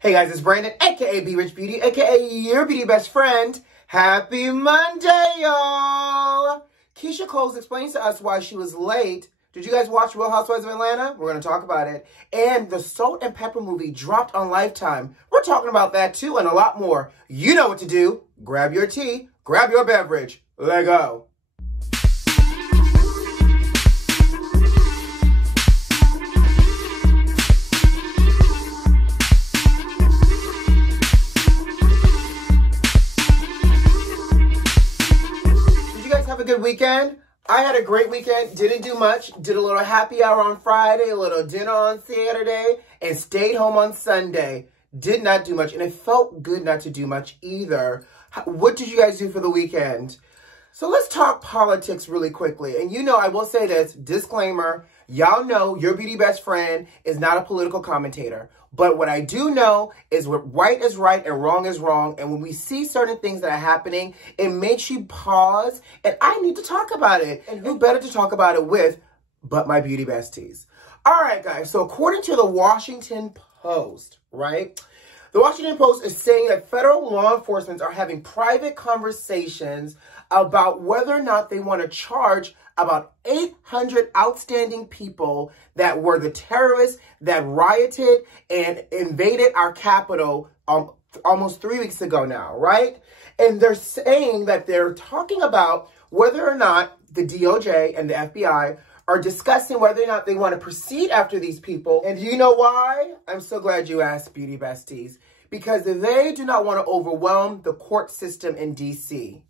Hey guys, it's Brandon, aka B.Rich Beauty, aka your beauty best friend. Happy Monday, y'all! KEYSHIA Cole explains to us why she was late. Did you guys watch Real Housewives of Atlanta? We're going to talk about it. And the SALT-N-PEPA movie dropped on Lifetime. We're talking about that too and a lot more. You know what to do. Grab your tea, grab your beverage. Let go. Have a good weekend. I had a great weekend. Didn't do much. Did a little happy hour on Friday, a little dinner on Saturday, and stayed home on Sunday. Did not do much, and it felt good not to do much either. What did you guys do for the weekend? So let's talk politics really quickly. And you know, I will say this, disclaimer, y'all know your beauty best friend is not a political commentator. But what I do know is what right is right and wrong is wrong. And when we see certain things that are happening, it makes you pause. And I need to talk about it. And who better to talk about it with but my beauty besties? All right, guys. So according to the Washington Post, right? The Washington Post is saying that federal law enforcement are having private conversations about whether or not they want to charge about 800 outstanding people that were the terrorists that rioted and invaded our Capitol almost 3 weeks ago now, right? And they're saying that they're talking about whether or not the DOJ and the FBI are discussing whether or not they want to proceed after these people. And do you know why? I'm so glad you asked, beauty besties. Because they do not want to overwhelm the court system in D.C.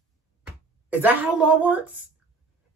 Is that how law works?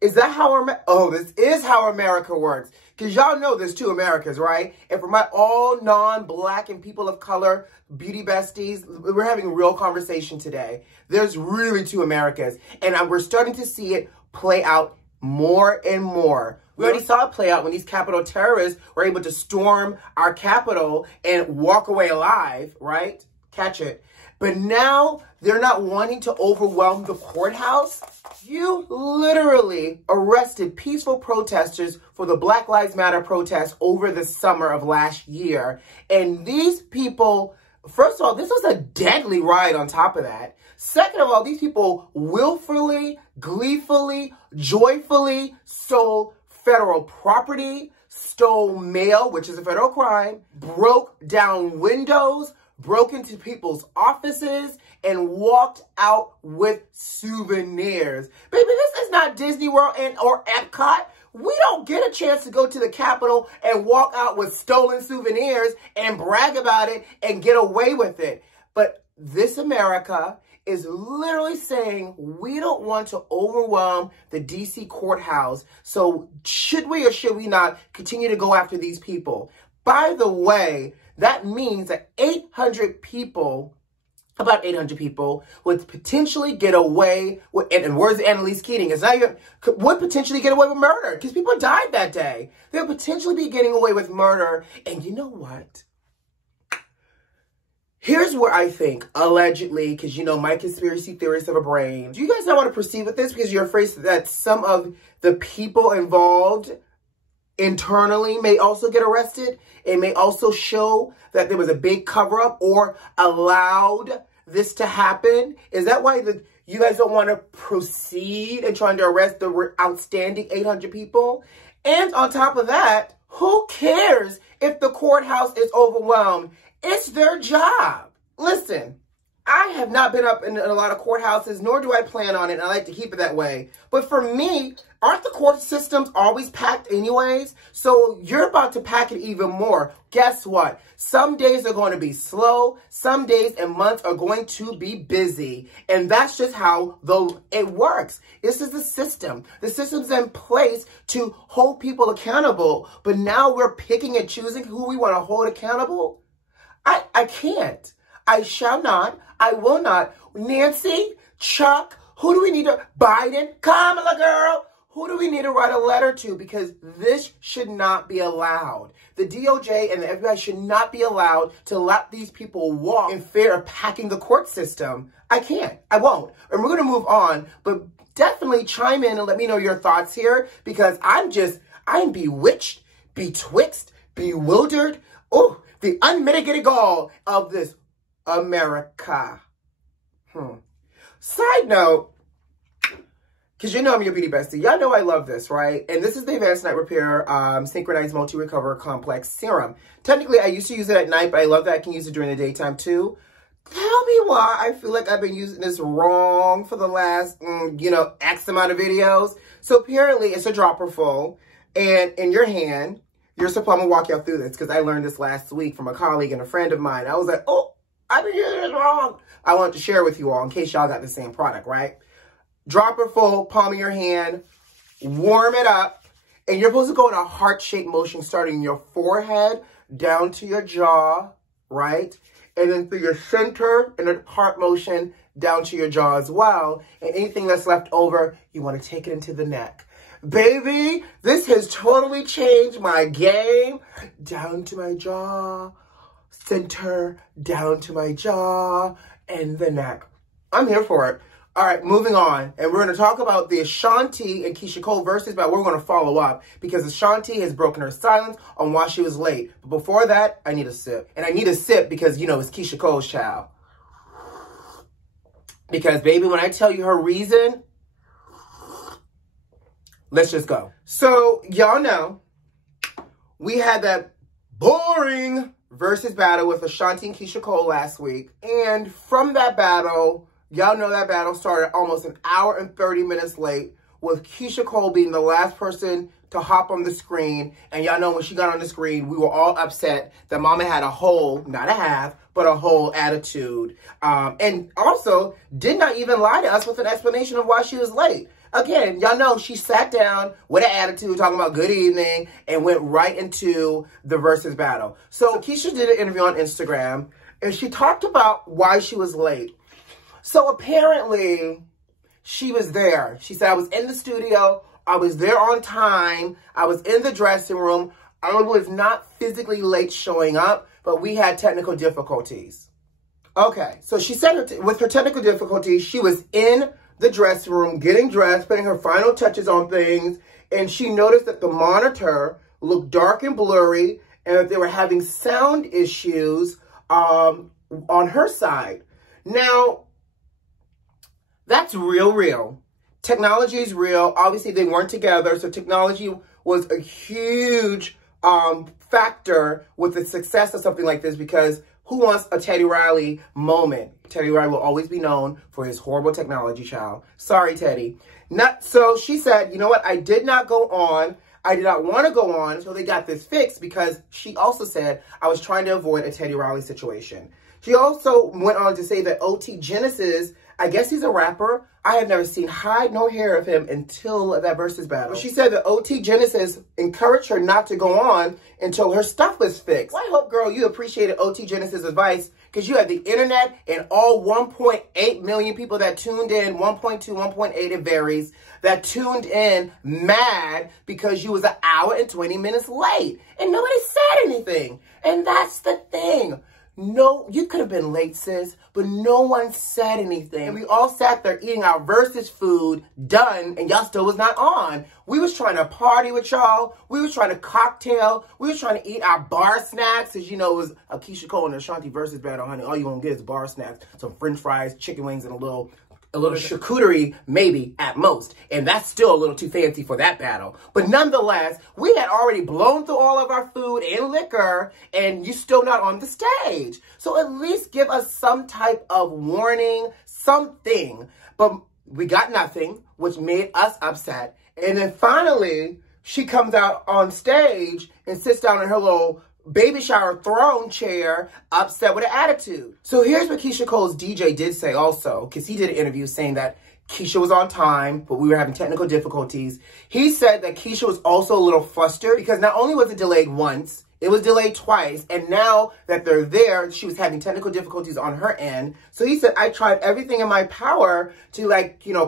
Is that how, this is how America works. Because y'all know there's two Americas, right? And for my all non-black and people of color beauty besties, we're having a real conversation today. There's really two Americas. And we're starting to see it play out more and more. We already saw it play out when these Capitol terrorists were able to storm our Capitol and walk away alive, right? Catch it. But now they're not wanting to overwhelm the courthouse. You literally arrested peaceful protesters for the Black Lives Matter protest over the summer of last year. And these people, first of all, this was a deadly riot on top of that. Second of all, these people willfully, gleefully, joyfully stole federal property, stole mail, which is a federal crime, broke down windows, broke into people's offices, and walked out with souvenirs. Baby, this is not Disney World or Epcot. We don't get a chance to go to the Capitol and walk out with stolen souvenirs and brag about it and get away with it. But this America is literally saying we don't want to overwhelm the D.C. courthouse. So should we or should we not continue to go after these people? By the way, that means that 800 people, about 800 people, would potentially get away with, and where's Annalise Keating? It's not even, would potentially get away with murder because people died that day. They'll potentially be getting away with murder. And you know what? Here's where I think, allegedly, because you know my conspiracy theorists have a brain. Do you guys not want to proceed with this because you're afraid that some of the people involved internally may also get arrested? It may also show that there was a big cover-up or allowed this to happen. Is that why you guys don't want to proceed in trying to arrest the outstanding 800 people? And on top of that, who cares if the courthouse is overwhelmed? It's their job. Listen, I have not been up in a lot of courthouses, nor do I plan on it, and I like to keep it that way. But for me, aren't the court systems always packed anyways? So you're about to pack it even more. Guess what? Some days are going to be slow. Some days and months are going to be busy. And that's just how it works. This is the system. The system's in place to hold people accountable. But now we're picking and choosing who we want to hold accountable. I can't. I shall not. I will not. Nancy, Chuck, who do we need to, Biden, Kamala girl, who do we need to write a letter to? Because this should not be allowed. The DOJ and the FBI should not be allowed to let these people walk in fear of packing the court system. I can't. I won't. And we're going to move on. But definitely chime in and let me know your thoughts here. Because I'm bewitched, betwixt, bewildered, Oh, the unmitigated gall of this America. Side note, because you know I'm your beauty bestie. Y'all know I love this, right? And this is the Advanced Night Repair Synchronized Multi-Recover Complex Serum. Technically, I used to use it at night, but I love that I can use it during the daytime too. Tell me why I feel like I've been using this wrong for the last, X amount of videos. So apparently, it's a dropper full. And in your hand, I'm going to walk y'all through this because I learned this last week from a colleague and a friend of mine. I was like, oh, I've been using this wrong. I wanted to share with you all in case y'all got the same product, right? Dropper full, palm of your hand, warm it up, and you're supposed to go in a heart-shaped motion starting in your forehead down to your jaw, right? And then through your center in a heart motion down to your jaw as well. And anything that's left over, you want to take it into the neck. Baby, this has totally changed my game. Down to my jaw, center, down to my jaw, and the neck. I'm here for it. All right, moving on. And we're going to talk about the Ashanti and KEYSHIA Cole versus, but we're going to follow up because Ashanti has broken her silence on why she was late. But before that, I need a sip. And I need a sip because, it's KEYSHIA Cole's child. Because, baby, when I tell you her reason, let's just go. So, y'all know, we had that boring versus battle with Ashanti and KEYSHIA Cole last week. And from that battle, y'all know that battle started almost an hour and 30 minutes late, with KEYSHIA Cole being the last person to hop on the screen. And y'all know when she got on the screen, we were all upset that Mama had a whole, not a half, but a whole attitude. And also did not even lie to us with an explanation of why she was late. Again, y'all know she sat down with an attitude talking about good evening and went right into the versus battle. So KEYSHIA did an interview on Instagram and she talked about why she was late. So apparently, she was there. She said, I was in the studio. I was there on time. I was in the dressing room. I was not physically late showing up, but we had technical difficulties. Okay, so she said with her technical difficulties, she was in the dressing room, getting dressed, putting her final touches on things, and she noticed that the monitor looked dark and blurry, and that they were having sound issues on her side. Now, that's real. Technology is real. Obviously, they weren't together, so technology was a huge factor with the success of something like this because who wants a Teddy Riley moment? Teddy Riley will always be known for his horrible technology, child. Sorry, Teddy. So she said, you know what? I did not go on. I did not want to go on until they got this fixed because she also said I was trying to avoid a Teddy Riley situation. She also went on to say that OT Genesis, I guess he's a rapper. I had never seen hide nor hair of him until that versus battle. She said that OT Genesis encouraged her not to go on until her stuff was fixed. Well, I hope, girl, you appreciated OT Genesis' advice because you had the internet and all 1.8 million people that tuned in, 1.2, 1.8, it varies, that tuned in mad because you was an hour and 20 minutes late. And nobody said anything. And that's the thing. No, you could have been late, sis, but no one said anything. And we all sat there eating our versus food, done, and y'all still was not on. We was trying to party with y'all. We was trying to cocktail. We was trying to eat our bar snacks. As you know, it was a KEYSHIA Cole and Ashanti versus battle, honey. All you want to get is bar snacks, some french fries, chicken wings, and a little charcuterie, maybe, at most. And that's still a little too fancy for that battle. But nonetheless, we had already blown through all of our food and liquor, and you still not on the stage. So at least give us some type of warning, something. But we got nothing, which made us upset. And then finally, she comes out on stage and sits down in her little baby shower throne chair, upset with an attitude. So here's what KEYSHIA Cole's DJ did say also, because he did an interview saying that KEYSHIA was on time, but we were having technical difficulties. He said that KEYSHIA was also a little flustered because not only was it delayed once, it was delayed twice, and now that they're there, she was having technical difficulties on her end. So he said, I tried everything in my power to,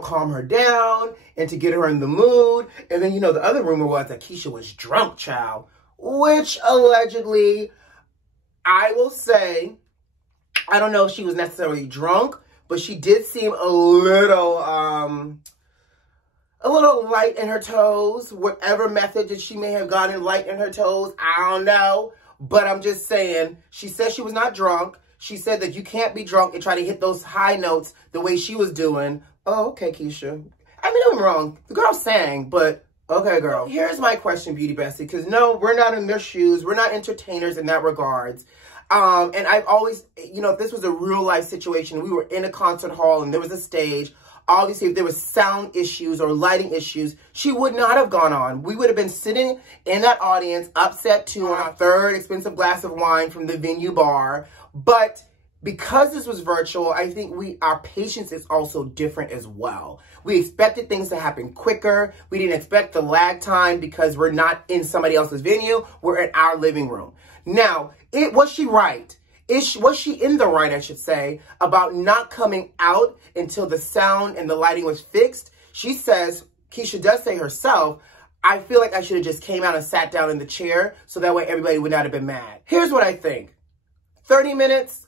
calm her down and to get her in the mood. And then, the other rumor was that KEYSHIA was drunk, child. Which allegedly, I will say, I don't know if she was necessarily drunk, but she did seem a little light in her toes. Whatever method that she may have gotten light in her toes, I don't know. But I'm just saying, she said she was not drunk. She said that you can't be drunk and try to hit those high notes the way she was doing. Oh, okay, Keysha. I mean, I'm wrong. The girl sang, but okay, girl. Here's my question, Beauty Bestie, because no, we're not in their shoes. We're not entertainers in that regards. And I've always, you know, if this was a real life situation, we were in a concert hall and there was a stage, obviously if there was sound issues or lighting issues, she would not have gone on. We would have been sitting in that audience, upset too, on our third expensive glass of wine from the venue bar. But because this was virtual, I think our patience is also different as well. We expected things to happen quicker. We didn't expect the lag time because we're not in somebody else's venue. We're in our living room. Now, was she right? Was she in the right, I should say, about not coming out until the sound and the lighting was fixed? She says, Keysha does say herself, I feel like I should have just came out and sat down in the chair so that way everybody would not have been mad. Here's what I think. 30 minutes,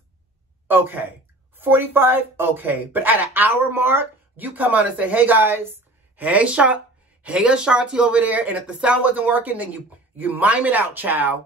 okay. 45, okay. But at an hour mark, you come out and say, hey guys, hey Ashanti over there, and if the sound wasn't working, then you mime it out, child.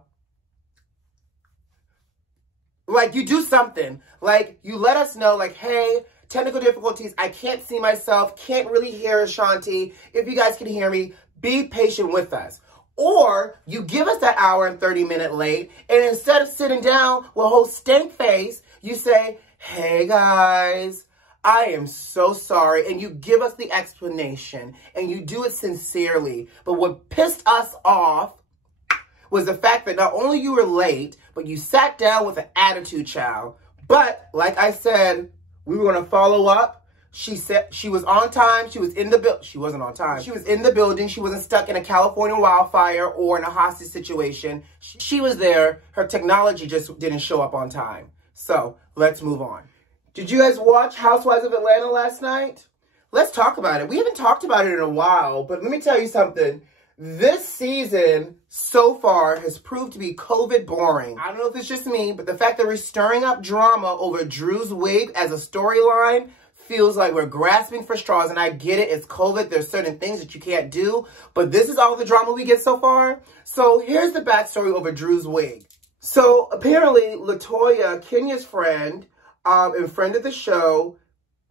Like, you do something. Like, you let us know, like, hey, technical difficulties, I can't see myself, can't really hear Ashanti. If you guys can hear me, be patient with us. Or you give us that hour and 30-minute late, and instead of sitting down with a whole stank face, you say, hey guys, I am so sorry. And you give us the explanation, and you do it sincerely. But what pissed us off was the fact that not only you were late, but you sat down with an attitude, child. But, like I said, we were going to follow up. She said she was on time. She was in the building. She wasn't on time. She was in the building. She wasn't stuck in a California wildfire or in a hostage situation. She was there. Her technology just didn't show up on time. So, let's move on. Did you guys watch Housewives of Atlanta last night? Let's talk about it. We haven't talked about it in a while, but let me tell you something. This season, so far, has proved to be COVID boring. I don't know if it's just me, but the fact that we're stirring up drama over Drew's wig as a storyline feels like we're grasping for straws. And I get it, it's COVID, there's certain things that you can't do, but this is all the drama we get so far. So here's the backstory over Drew's wig. So apparently, LaToya, Kenya's friend, and friend of the show,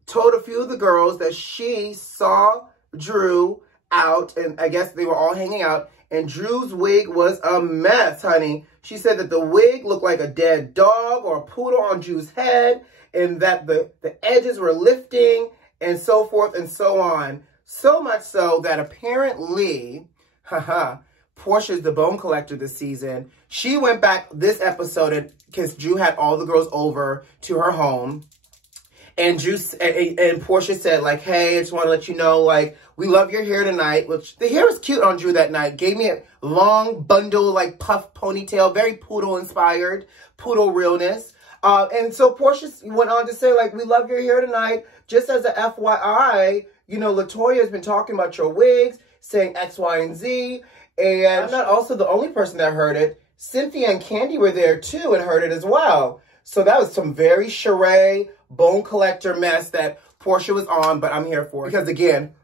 told a few of the girls that she saw Drew out, and I guess they were all hanging out, and Drew's wig was a mess, honey. She said that the wig looked like a dead dog or a poodle on Drew's head, and that the edges were lifting, and so forth and so on. So much so that apparently, Portia's the bone collector this season. She went back this episode because Drew had all the girls over to her home. And Portia said, like, hey, I just want to let you know, like, we love your hair tonight. Which the hair was cute on Drew that night. Gave me a long bundle, like, puff ponytail. Very poodle inspired. Poodle realness. And so Portia went on to say, like, we love your hair tonight. Just as a FYI, you know, LaToya has been talking about your wigs, saying X, Y, and Z. And I'm not also the only person that heard it. Cynthia and Candy were there, too, and heard it as well. So that was some very charade, bone collector mess that Portia was on, but I'm here for it. Because again,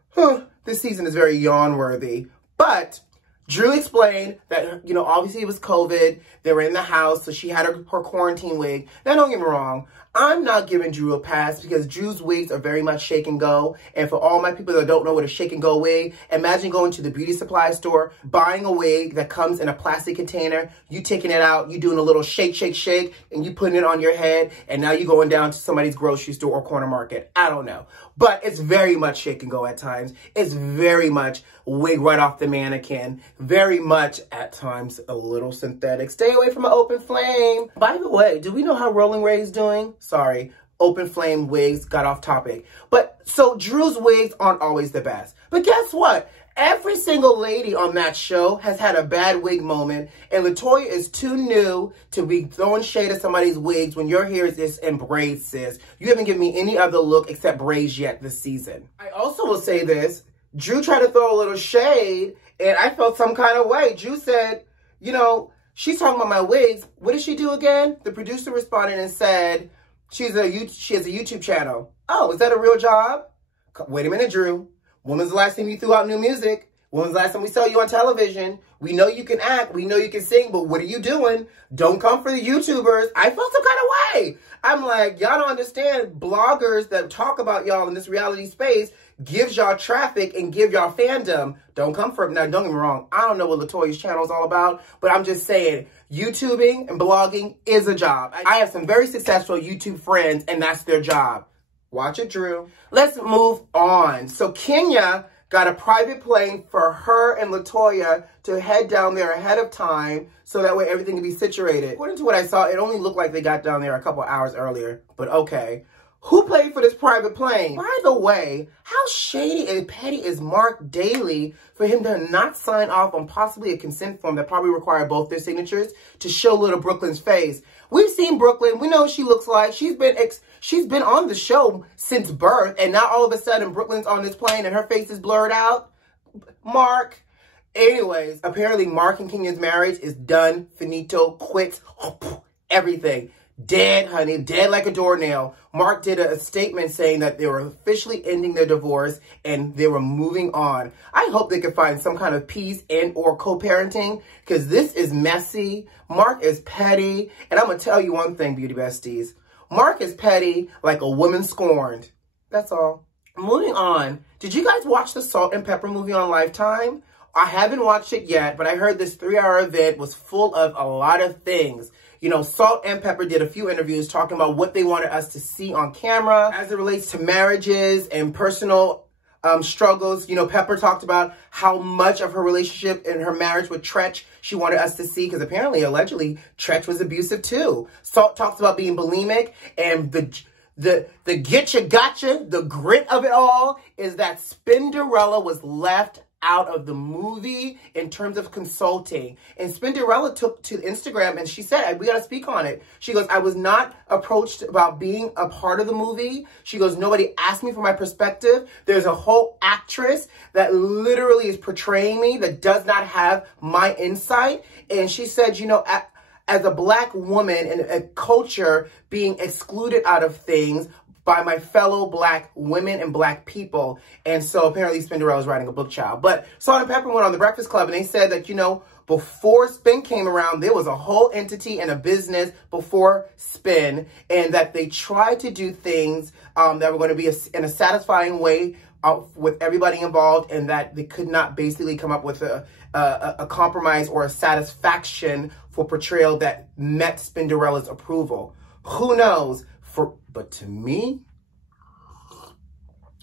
this season is very yawn-worthy. But Drew explained that, you know, obviously it was COVID. They were in the house, so she had her quarantine wig. Now, don't get me wrong. I'm not giving Drew a pass because Drew's wigs are very much shake and go. And for all my people that don't know what a shake and go wig, imagine going to the beauty supply store, buying a wig that comes in a plastic container, you taking it out, you doing a little shake, shake, shake, and you putting it on your head, and now you're going down to somebody's grocery store or corner market. I don't know. But it's very much shake and go at times. It's very much wig right off the mannequin. Very much, at times, a little synthetic. Stay away from an open flame. By the way, do we know how Rolling Ray's doing? Sorry, open flame wigs, got off topic. But, so Drew's wigs aren't always the best. But guess what? Every single lady on that show has had a bad wig moment, and LaToya is too new to be throwing shade at somebody's wigs when your hair is just in braids, sis. You haven't given me any other look except braids yet this season. I also will say this. Drew tried to throw a little shade, and I felt some kind of way. Drew said, you know, she's talking about my wigs. What did she do again? The producer responded and said, she has a YouTube channel. Oh, is that a real job? Wait a minute, Drew. When was the last time you threw out new music? When was the last time we saw you on television? We know you can act, we know you can sing, but what are you doing? Don't come for the YouTubers. I felt some kind of way. I'm like, y'all don't understand. Bloggers that talk about y'all in this reality space gives y'all traffic and give y'all fandom. Don't come for it. Now, don't get me wrong. I don't know what LaToya's channel is all about, but I'm just saying, YouTubing and blogging is a job. I have some very successful YouTube friends, and that's their job. Watch it, Drew. Let's move on. So Kenya got a private plane for her and LaToya to head down there ahead of time so that way everything can be situated. According to what I saw, it only looked like they got down there a couple hours earlier, but okay. Who paid for this private plane? By the way, how shady and petty is Mark Daly for him to not sign off on possibly a consent form that probably required both their signatures to show little Brooklyn's face? We've seen Brooklyn. We know what she looks like. She's been on the show since birth, and now all of a sudden Brooklyn's on this plane and her face is blurred out. Mark. Anyways, apparently Mark and Kenya's marriage is done, finito, quits, everything. Dead, honey, dead like a doornail. Mark did a statement saying that they were officially ending their divorce and they were moving on. I hope they could find some kind of peace and or co-parenting because this is messy. Mark is petty. And I'm going to tell you one thing, beauty besties. Mark is petty like a woman scorned. That's all. Moving on. Did you guys watch the Salt-N-PEPA movie on Lifetime? I haven't watched it yet, but I heard this 3-hour event was full of a lot of things. You know, Salt-N-PEPA did a few interviews talking about what they wanted us to see on camera as it relates to marriages and personal struggles. You know, Pepper talked about how much of her relationship and her marriage with Tretch she wanted us to see because apparently, allegedly, Tretch was abusive too. Salt talks about being bulimic and the getcha gotcha, the grit of it all is that Spinderella was left out of the movie in terms of consulting. And Spinderella took to Instagram and she said, we got to speak on it. She goes, I was not approached about being a part of the movie. She goes, nobody asked me for my perspective. There's a whole actress that literally is portraying me that does not have my insight. And she said, you know, as a Black woman in a culture being excluded out of things by my fellow Black women and Black people. And so apparently Spinderella is writing a book child. But Salt-N-PEPA went on the Breakfast Club and they said that, you know, before Spin came around, there was a whole entity and a business before Spin, and that they tried to do things that were going to be in a satisfying way with everybody involved, and that they could not basically come up with a compromise or a satisfaction for portrayal that met Spinderella's approval. Who knows? But to me,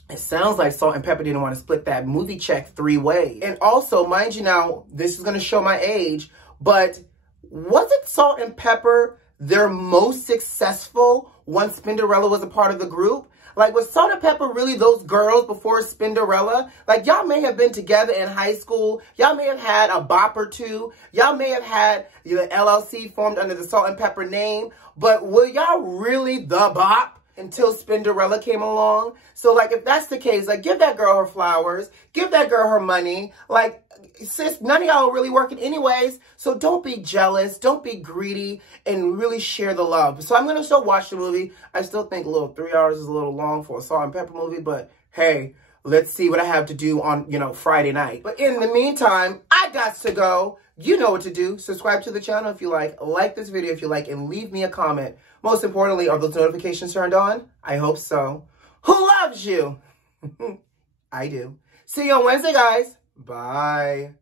it sounds like Salt-N-PEPA didn't want to split that movie check 3 ways. And also, mind you now, this is going to show my age, but wasn't Salt-N-PEPA their most successful once Spinderella was a part of the group? Like, was Salt-N-PEPA really those girls before Spinderella? Like, y'all may have been together in high school. Y'all may have had a bop or two. Y'all may have had the LLC formed under the Salt-N-PEPA name. But were y'all really the bop until Spinderella came along? So, like, if that's the case, like, give that girl her flowers. Give that girl her money. Like, sis, none of y'all are really working anyways. So don't be jealous. Don't be greedy. And really share the love. So I'm going to still watch the movie. I still think 3 hours is a little long for a Salt-N-PEPA movie. But, hey, let's see what I have to do on, you know, Friday night. But in the meantime, I got to go. You know what to do. Subscribe to the channel if you like this video if you like, and leave me a comment. Most importantly, are those notifications turned on? I hope so. Who loves you? I do. See you on Wednesday, guys. Bye.